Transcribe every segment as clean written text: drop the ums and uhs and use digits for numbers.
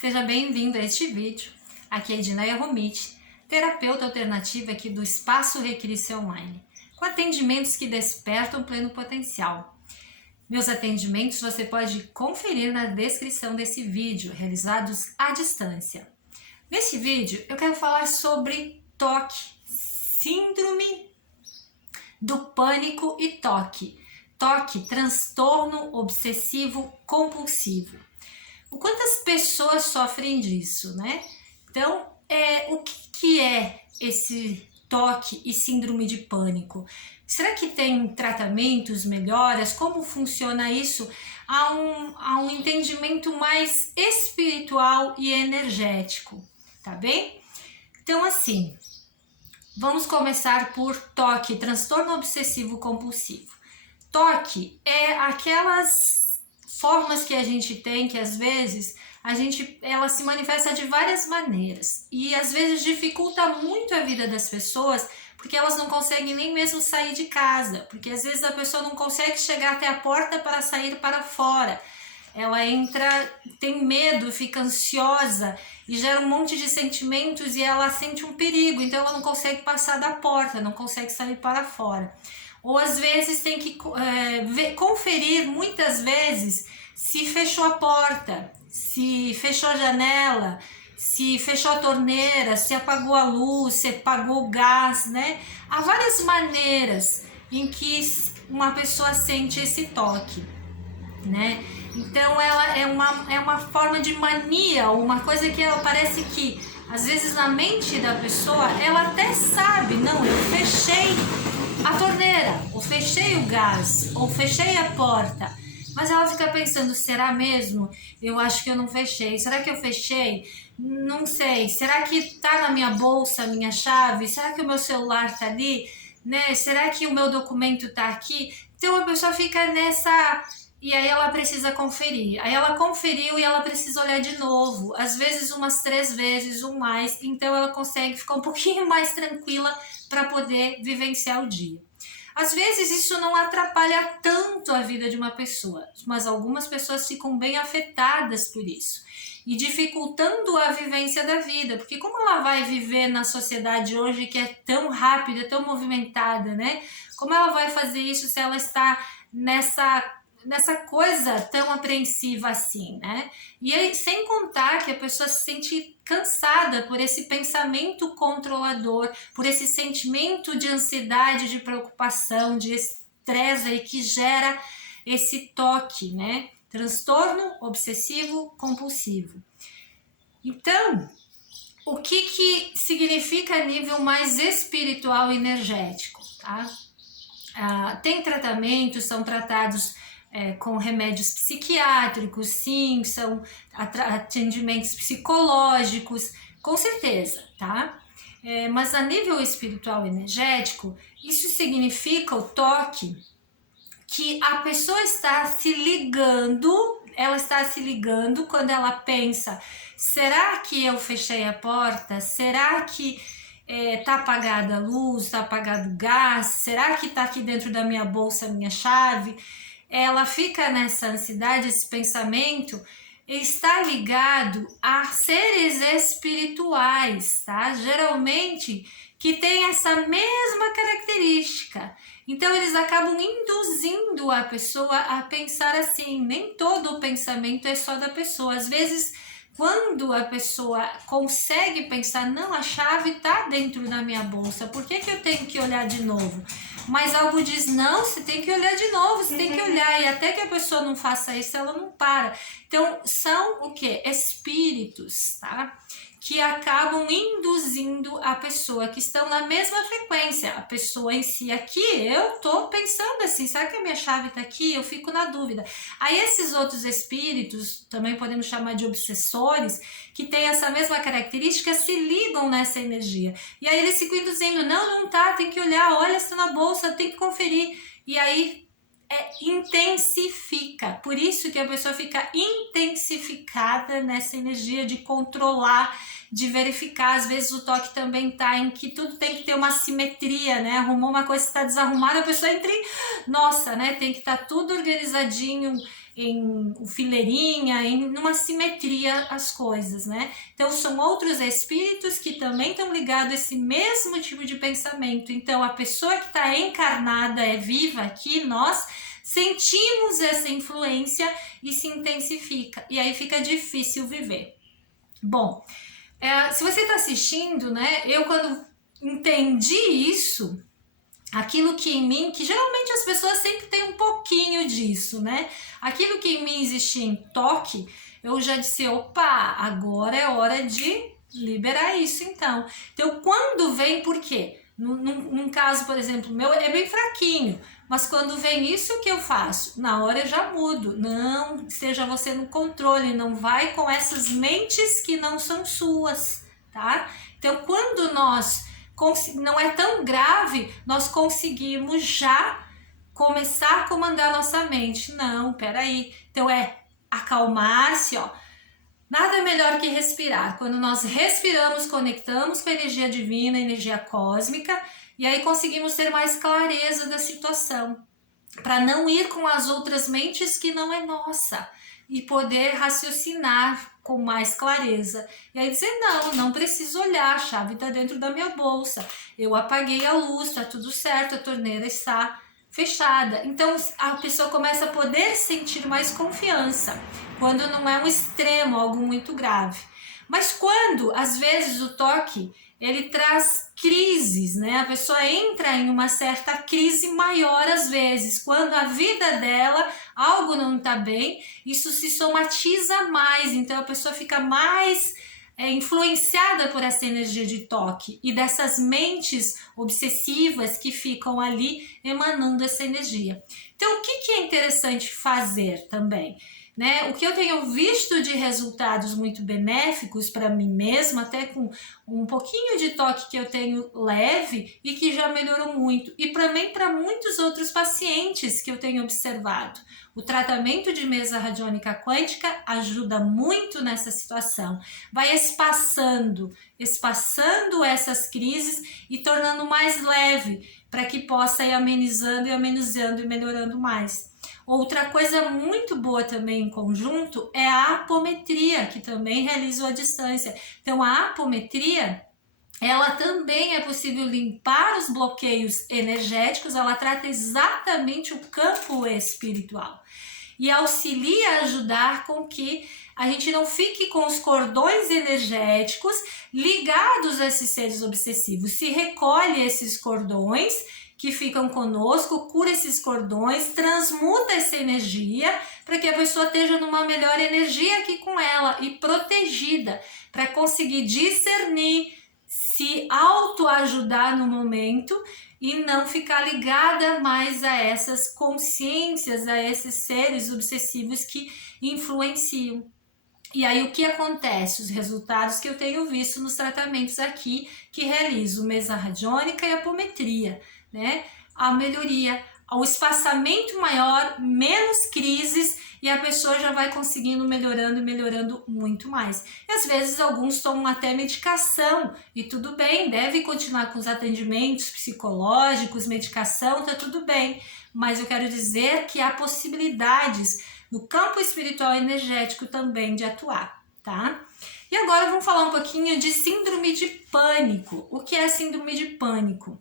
Seja bem-vindo a este vídeo. Aqui é Edneia Romit, terapeuta alternativa aqui do Espaço Recrisse Online, com atendimentos que despertam pleno potencial. Meus atendimentos você pode conferir na descrição desse vídeo, realizados à distância. Nesse vídeo eu quero falar sobre TOC, Síndrome do Pânico e TOC. TOC, transtorno obsessivo compulsivo. O quantas pessoas sofrem disso, né? Então, o que é esse TOC e síndrome de pânico? Será que tem tratamentos, melhoras? Como funciona isso? Há um entendimento mais espiritual e energético, tá bem? Então, assim, vamos começar por TOC, transtorno obsessivo compulsivo. TOC é aquelas formas que a gente tem, que às vezes ela se manifesta de várias maneiras e às vezes dificulta muito a vida das pessoas, porque elas não conseguem nem mesmo sair de casa, porque às vezes a pessoa não consegue chegar até a porta para sair para fora. Ela entra, tem medo, fica ansiosa e gera um monte de sentimentos e ela sente um perigo, então ela não consegue passar da porta, não consegue sair para fora. Ou às vezes tem que conferir muitas vezes se fechou a porta, se fechou a janela, se fechou a torneira, se apagou a luz, se apagou o gás, né? Há várias maneiras em que uma pessoa sente esse toque, né? Então ela é uma forma de mania, uma coisa que ela parece que às vezes na mente da pessoa ela até sabe, não, eu fechei a torneira, ou fechei o gás, ou fechei a porta, mas ela fica pensando, será mesmo? Eu acho que eu não fechei. Será que eu fechei? Não sei. Será que tá na minha bolsa a minha chave? Será que o meu celular tá ali? Né? Será que o meu documento tá aqui? Então a pessoa fica nessa... E aí ela precisa conferir. Aí ela conferiu e ela precisa olhar de novo. Às vezes umas 3 vezes ou mais. Então ela consegue ficar um pouquinho mais tranquila para poder vivenciar o dia. Às vezes isso não atrapalha tanto a vida de uma pessoa, mas algumas pessoas ficam bem afetadas por isso e dificultando a vivência da vida, porque como ela vai viver na sociedade hoje que é tão rápida, tão movimentada, né? Como ela vai fazer isso se ela está nessa coisa tão apreensiva assim, né? E aí, sem contar que a pessoa se sente cansada por esse pensamento controlador, por esse sentimento de ansiedade, de preocupação, de estresse aí que gera esse toque, né? Transtorno obsessivo compulsivo. Então, o que significa a nível mais espiritual e energético, tá? Tem tratamentos, são tratados com remédios psiquiátricos, sim, são atendimentos psicológicos, com certeza, tá? Mas a nível espiritual e energético, isso significa o toque que a pessoa está se ligando, ela está se ligando quando ela pensa, será que eu fechei a porta? Será que tá apagada a luz, tá apagado o gás? Será que tá aqui dentro da minha bolsa a minha chave? Ela fica nessa ansiedade, esse pensamento está ligado a seres espirituais, tá? Geralmente que tem essa mesma característica. Então eles acabam induzindo a pessoa a pensar assim, nem todo o pensamento é só da pessoa. Às vezes, quando a pessoa consegue pensar, não, a chave está dentro da minha bolsa, por que eu tenho que olhar de novo? Mas algo diz, não, você tem que olhar de novo, você tem que olhar, e até que a pessoa não faça isso, ela não para. Então, são o quê? Espíritos, tá? Que acabam induzindo a pessoa, que estão na mesma frequência. A pessoa em si aqui, eu tô pensando assim, será que a minha chave tá aqui? Eu fico na dúvida. Aí esses outros espíritos, também podemos chamar de obsessores, que têm essa mesma característica, se ligam nessa energia. E aí eles ficam induzindo, não tá, tem que olhar, olha, está na bolsa, tem que conferir. E aí intensifica, por isso que a pessoa fica intensificada nessa energia de controlar, de verificar. Às vezes o toque também tá em que tudo tem que ter uma simetria, né? Arrumou uma coisa que está desarrumada, a pessoa entra e, nossa, né? Tem que estar tudo organizadinho, em fileirinha, numa simetria as coisas, né? Então são outros espíritos que também estão ligados a esse mesmo tipo de pensamento. Então a pessoa que está encarnada, é viva aqui, nós sentimos essa influência e se intensifica, e aí fica difícil viver. Bom, se você está assistindo, né, eu quando entendi isso, aquilo que em mim, que geralmente as pessoas sempre têm um pouquinho disso, né, aquilo que em mim existia em toque, eu já disse, opa, agora é hora de liberar isso então. Então quando vem, por quê? Num caso, por exemplo, meu é bem fraquinho, mas quando vem isso, o que eu faço? Na hora eu já mudo. Não esteja você no controle, não vai com essas mentes que não são suas, tá? Então, quando nós não é tão grave, nós conseguimos já começar a comandar a nossa mente. Não, peraí. Então é acalmar-se, ó. Nada melhor que respirar. Quando nós respiramos, conectamos com a energia divina, a energia cósmica, e aí conseguimos ter mais clareza da situação, para não ir com as outras mentes que não é nossa, e poder raciocinar com mais clareza. E aí dizer, não preciso olhar, a chave está dentro da minha bolsa, eu apaguei a luz, está tudo certo, a torneira está fechada. Então a pessoa começa a poder sentir mais confiança, quando não é um extremo, algo muito grave. Mas quando, às vezes, o toque, ele traz crises, né? A pessoa entra em uma certa crise maior às vezes. Quando a vida dela, algo não está bem, isso se somatiza mais. Então a pessoa fica mais influenciada por essa energia de toque e dessas mentes obsessivas que ficam ali emanando essa energia. Então o que é interessante fazer também? Né? O que eu tenho visto de resultados muito benéficos para mim mesma, até com um pouquinho de toque que eu tenho leve e que já melhorou muito, e também para muitos outros pacientes que eu tenho observado. O tratamento de mesa radiônica quântica ajuda muito nessa situação, vai espaçando essas crises e tornando mais leve, para que possa ir amenizando e melhorando mais. Outra coisa muito boa também em conjunto é a apometria, que também realizo à distância. Então a apometria, ela também é possível limpar os bloqueios energéticos, ela trata exatamente o campo espiritual e auxilia a ajudar com que a gente não fique com os cordões energéticos ligados a esses seres obsessivos. Se recolhe esses cordões que ficam conosco, cura esses cordões, transmuta essa energia para que a pessoa esteja numa melhor energia aqui com ela e protegida, para conseguir discernir, se autoajudar no momento e não ficar ligada mais a essas consciências, a esses seres obsessivos que influenciam. E aí o que acontece? Os resultados que eu tenho visto nos tratamentos aqui, que realizo mesa radiônica e apometria, né? A melhoria, o espaçamento maior, menos crises, e a pessoa já vai conseguindo melhorando muito mais. E às vezes alguns tomam até medicação, e tudo bem, deve continuar com os atendimentos psicológicos, medicação, tá tudo bem. Mas eu quero dizer que há possibilidades no campo espiritual e energético também de atuar, tá? E agora vamos falar um pouquinho de síndrome de pânico. O que é síndrome de pânico?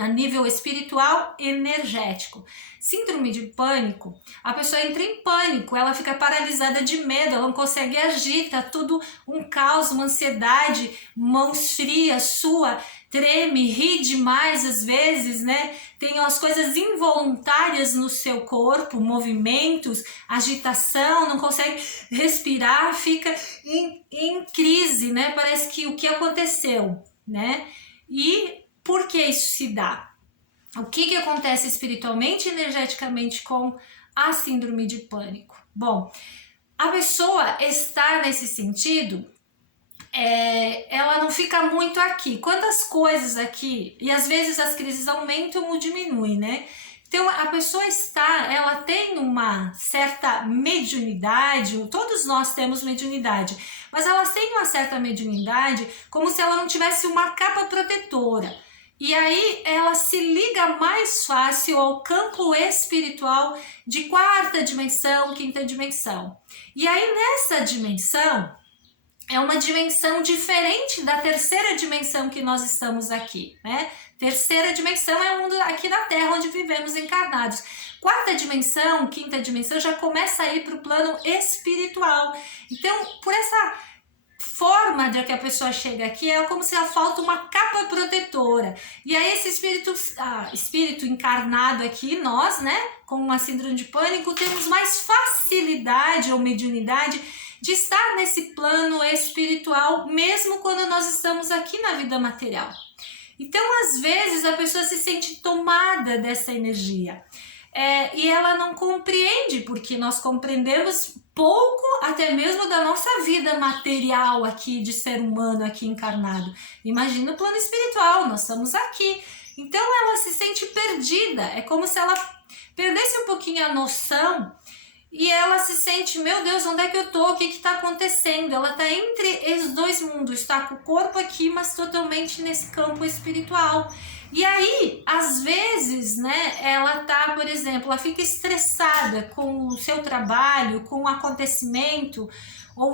A nível espiritual energético. Síndrome de pânico, a pessoa entra em pânico, ela fica paralisada de medo, ela não consegue agir, tá tudo um caos, uma ansiedade, mãos frias, sua, treme, ri demais às vezes, né? Tem as coisas involuntárias no seu corpo, movimentos, agitação, não consegue respirar, fica em crise, né? Parece que o que aconteceu, né? E por que isso se dá? O que acontece espiritualmente e energeticamente com a síndrome de pânico? Bom, a pessoa está nesse sentido, ela não fica muito aqui. Quantas coisas aqui, e às vezes as crises aumentam ou diminuem, né? Então a pessoa ela tem uma certa mediunidade, todos nós temos mediunidade, mas elas têm uma certa mediunidade como se ela não tivesse uma capa protetora. E aí ela se liga mais fácil ao campo espiritual de quarta dimensão, quinta dimensão. E aí nessa dimensão, é uma dimensão diferente da terceira dimensão que nós estamos aqui, né? Terceira dimensão é o mundo aqui da Terra, onde vivemos encarnados. Quarta dimensão, quinta dimensão, já começa a ir para o plano espiritual. Então, por essa forma de que a pessoa chega aqui, é como se ela falta uma capa protetora. E aí esse espírito encarnado aqui, nós, né, com uma síndrome de pânico, temos mais facilidade ou mediunidade de estar nesse plano espiritual, mesmo quando nós estamos aqui na vida material. Então, às vezes, a pessoa se sente tomada dessa energia. E ela não compreende, porque nós compreendemos pouco até mesmo da nossa vida material aqui, de ser humano aqui encarnado. Imagina o plano espiritual, nós estamos aqui. Então ela se sente perdida, é como se ela perdesse um pouquinho a noção e ela se sente, meu Deus, onde é que eu tô? O que está acontecendo? Ela está entre esses dois mundos, está com o corpo aqui, mas totalmente nesse campo espiritual. E aí, às vezes, né, ela tá, por exemplo, ela fica estressada com o seu trabalho, com o acontecimento, ou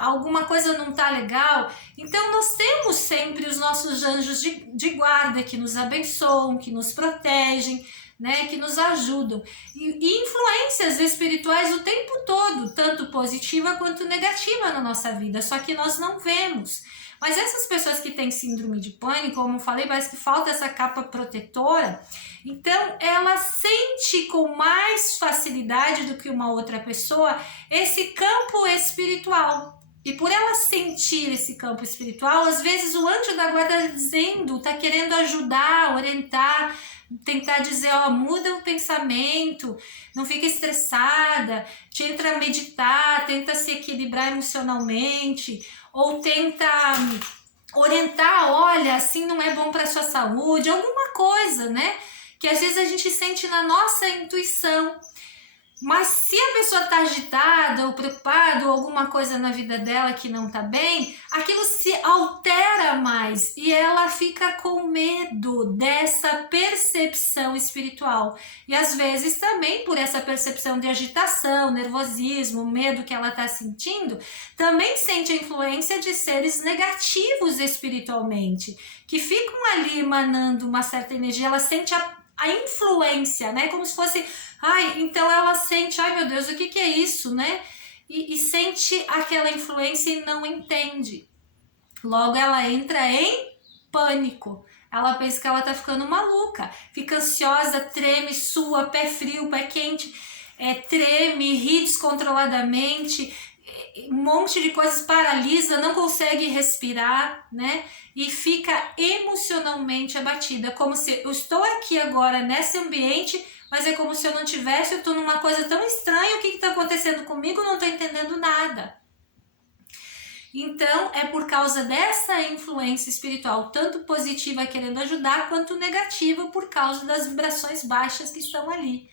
alguma coisa não tá legal. Então, nós temos sempre os nossos anjos de guarda que nos abençoam, que nos protegem, né, que nos ajudam. E influências espirituais o tempo todo, tanto positiva quanto negativa na nossa vida, só que nós não vemos. Mas essas pessoas que têm síndrome de pânico, como eu falei, parece que falta essa capa protetora. Então, ela sente com mais facilidade do que uma outra pessoa esse campo espiritual. E por ela sentir esse campo espiritual, às vezes o anjo da guarda está dizendo, está querendo ajudar, orientar, tentar dizer, ó, muda o pensamento, não fica estressada, tenta meditar, tenta se equilibrar emocionalmente, ou tenta orientar, olha, assim não é bom para sua saúde, alguma coisa, né? Que às vezes a gente sente na nossa intuição. Mas se a pessoa está agitada ou preocupada ou alguma coisa na vida dela que não está bem, aquilo se altera mais e ela fica com medo dessa percepção espiritual. E às vezes também por essa percepção de agitação, nervosismo, medo que ela está sentindo, também sente a influência de seres negativos espiritualmente, que ficam ali emanando uma certa energia, ela sente a influência, né? Como se fosse, então ela sente, meu Deus, o que é isso, né? E sente aquela influência e não entende. Logo ela entra em pânico. Ela pensa que ela tá ficando maluca, fica ansiosa, treme, sua, pé frio, pé quente, treme, ri descontroladamente, um monte de coisas, paralisa, não consegue respirar, né? E fica emocionalmente abatida, como se eu estou aqui agora nesse ambiente, mas é como se eu não tivesse, eu estou numa coisa tão estranha, o que está acontecendo comigo? Não estou entendendo nada. Então, é por causa dessa influência espiritual, tanto positiva querendo ajudar, quanto negativa por causa das vibrações baixas que estão ali.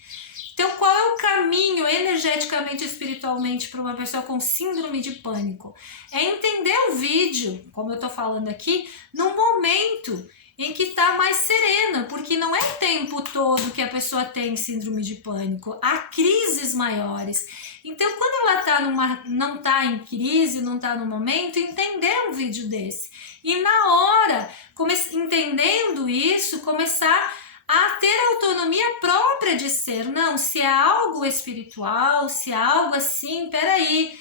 Então, qual é o caminho energeticamente, espiritualmente para uma pessoa com síndrome de pânico? É entender o vídeo, como eu estou falando aqui, no momento em que está mais serena, porque não é o tempo todo que a pessoa tem síndrome de pânico, há crises maiores. Então, quando ela não está em crise, não está no momento, entender um vídeo desse. E na hora, entendendo isso, começar a ter autonomia própria de ser. Não, se é algo espiritual, se é algo assim, peraí,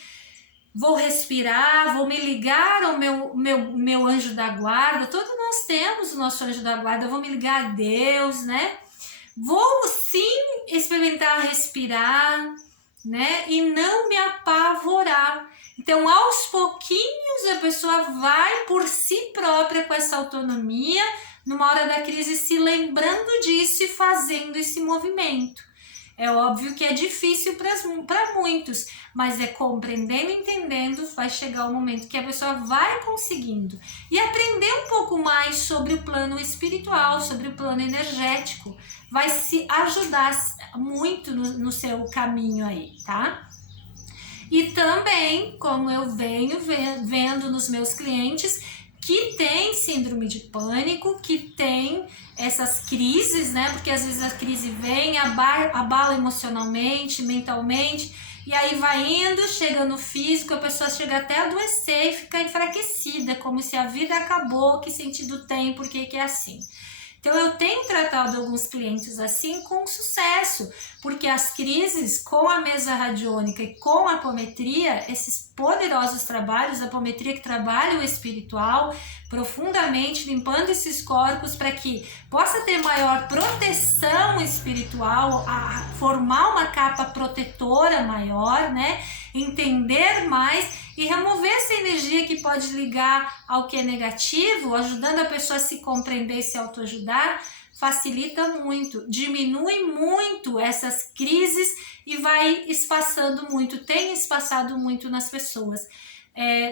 vou respirar, vou me ligar ao meu anjo da guarda. Todos nós temos o nosso anjo da guarda, eu vou me ligar a Deus, né? Vou sim experimentar respirar, né? E não me apavorar. Então, aos pouquinhos, a pessoa vai por si própria com essa autonomia, numa hora da crise, se lembrando disso e fazendo esse movimento. É óbvio que é difícil para muitos, mas é compreendendo e entendendo, vai chegar o momento que a pessoa vai conseguindo. E aprender um pouco mais sobre o plano espiritual, sobre o plano energético, vai se ajudar muito no seu caminho aí, tá? E também, como eu venho vendo nos meus clientes, que tem síndrome de pânico, que tem essas crises, né? Porque às vezes a crise vem, abala emocionalmente, mentalmente, e aí vai indo, chega no físico, a pessoa chega até a adoecer e fica enfraquecida, como se a vida acabou, que sentido tem, por que é assim. Então eu tenho tratado alguns clientes assim com sucesso, porque as crises com a mesa radiônica e com a apometria, esses poderosos trabalhos, a apometria que trabalha o espiritual profundamente, limpando esses corpos para que possa ter maior proteção espiritual, formar uma capa protetora maior, né? Entender mais e remover essa energia que pode ligar ao que é negativo, ajudando a pessoa a se compreender e se autoajudar, facilita muito, diminui muito essas crises e vai espaçando muito, tem espaçado muito nas pessoas,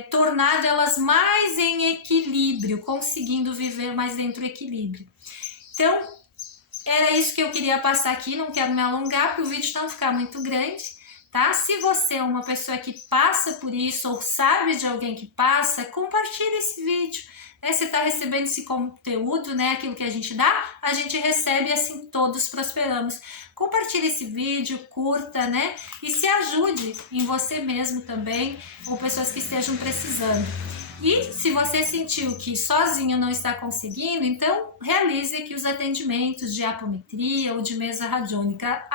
tornado elas mais em equilíbrio, conseguindo viver mais dentro do equilíbrio. Então, era isso que eu queria passar aqui, não quero me alongar para o vídeo não ficar muito grande. Tá? Se você é uma pessoa que passa por isso ou sabe de alguém que passa, compartilhe esse vídeo. Né? Você está recebendo esse conteúdo, né? Aquilo que a gente dá, a gente recebe e assim todos prosperamos. Compartilhe esse vídeo, curta, né? E se ajude em você mesmo também, ou pessoas que estejam precisando. E se você sentiu que sozinho não está conseguindo, então realize aqui os atendimentos de apometria ou de mesa radiônica.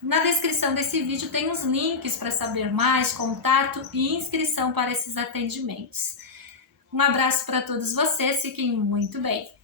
Na descrição desse vídeo tem os links para saber mais, contato e inscrição para esses atendimentos. Um abraço para todos vocês, fiquem muito bem.